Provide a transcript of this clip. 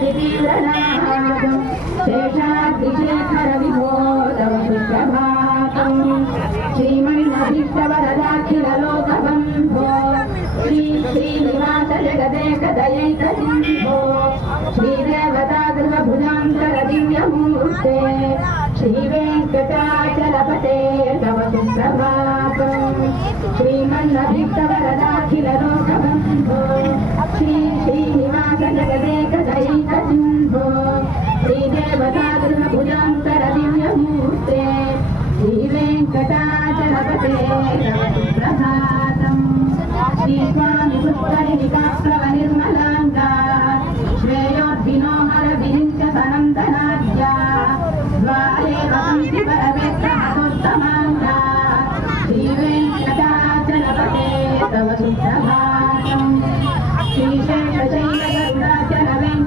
तीव्रनादं शेषाद्रिशेखर विभो तव सुप्रभातं श्रीमन्नभीष्टवरदाखिललोकबन्धो श्री श्रीनिवास जगदेकदयैकसिन्धो श्रीदेवतागृहभुजान्तर दिव्यमूर्ते श्रीवेङ्कटाचलपते तव सुप्रभातं श्रीमन्नभीष्टवरदाखिललोकबन्धो श्री श्रीनिवास जगदेकदयैकसिन्धो श्रीदेवतागृहभुजान्तर दिव्यमूर्ते श्रीवेङ्कटाचलपते तव सुप्रभातं श्री स्वामी पुष्करिणिका